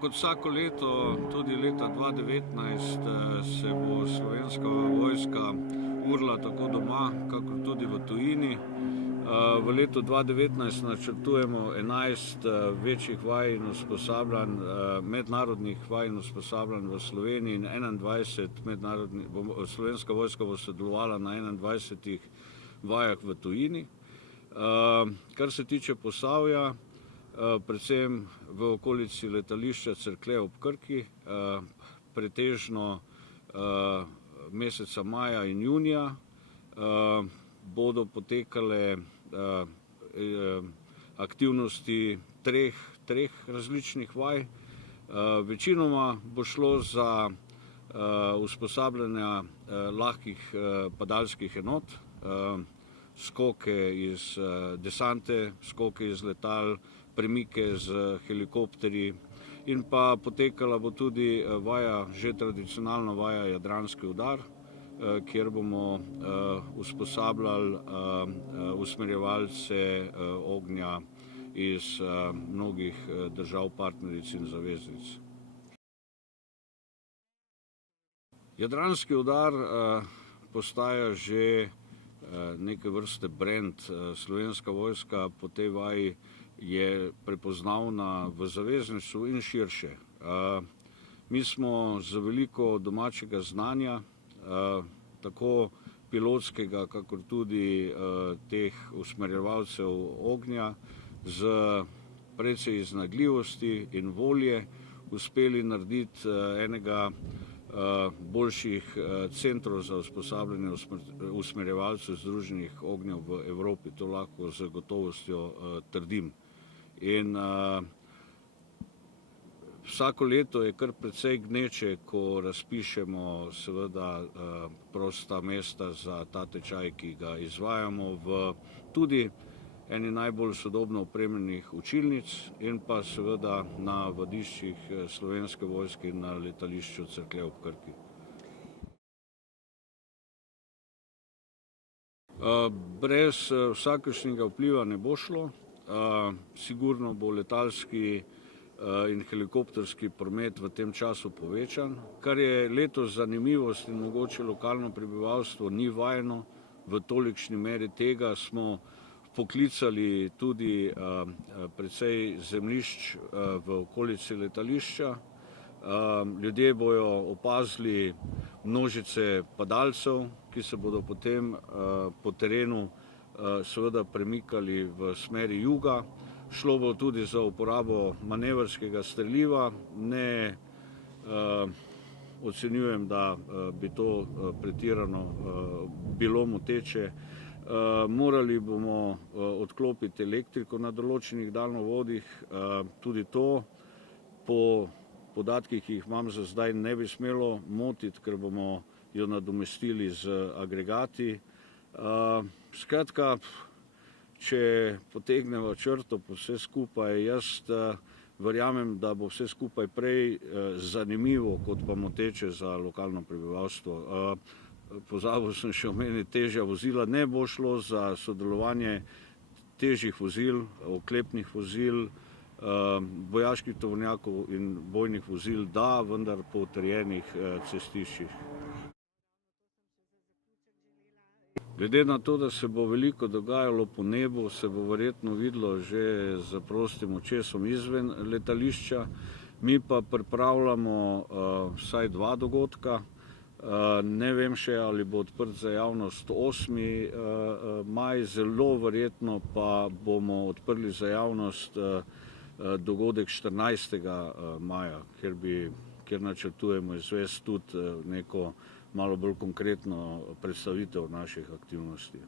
Kot vsako leto, tudi leta 2019, se bo Slovenska vojska urila tako doma, kakor tudi v tujini. V letu 2019 načrtujemo 11 večjih vaj in usposabljanj, mednarodnih vaj in usposabljanj v Sloveniji in 21 Slovenska vojska bo sodelovala na 21 vajah v tujini. Kar se tiče Posavja, predvsem v okolici letališča Cerklje ob Krki, pretežno meseca maja in junija bodo potekale aktivnosti treh različnih vaj. Večinoma bo šlo za usposabljanja lahkih padalskih enot, skoke iz desante, skoke iz letal, premike z helikopterji in pa potekala bo tudi vaja, že tradicionalna vaja Jadranski udar, kjer bomo usposabljali usmerjevalce ognja iz mnogih držav partneric in zaveznic. Jadranski udar postaja že neke vrste brand. Slovenska vojska po tej vaji je prepoznavna v zavezništvu in širše. Mi smo z veliko domačega znanja, tako pilotskega, kakor tudi teh usmerjevalcev ognja, z precej iznajdljivosti in volje uspeli narediti enega boljših centrov za usposabljanje usmerjevalcev združenih ognjev v Evropi. To lahko z gotovostjo trdim. In vsako leto je kar precej gneče, ko razpišemo seveda prosta mesta za ta tečaj, ki ga izvajamo v tudi eni najbolj sodobno opremljenih učilnic in pa seveda na vadiščih Slovenske vojske in na letališču Cerklje ob Krki. Brez vsakršnega vpliva ne bo šlo. Sigurno bo letalski in helikopterski promet v tem času povečan. Kar je letos zanimivost in mogoče lokalno prebivalstvo ni vajeno v tolikšni meri tega, smo poklicali tudi precej zemljišč v okolici letališča. Ljudje bojo opazili množice padalcev, ki se bodo potem po terenu seveda premikali v smeri juga. Šlo bo tudi za uporabo manevrskega streliva. Ne ocenjujem, da bi to pretirano bilo moteče. Morali bomo odklopiti elektriko na določenih daljnovodih. Tudi to po podatkih, ki jih imam za zdaj, ne bi smelo motiti, ker bomo jo nadomestili z agregati. Skratka, če potegnemo črto po vse skupaj, jaz verjamem, da bo vse skupaj prej zanimivo, kot pa moteče za lokalno prebivalstvo. Pozabil sem še omeniti težja vozila. Ne bo šlo za sodelovanje težjih vozil, oklepnih vozil, vojaških tovornjakov in bojnih vozil, da, vendar po utrjenih cestiščih. Glede na to, da se bo veliko dogajalo po nebu, se bo verjetno videlo že z prostim očesom izven letališča. Mi pa pripravljamo vsaj 2 dogodka. Ne vem še, ali bo odprt za javnost 8. maj, zelo verjetno pa bomo odprli za javnost dogodek 14. maja, kjer načrtujemo izvesti tudi neko malo bolj konkretno predstavitev naših aktivnosti.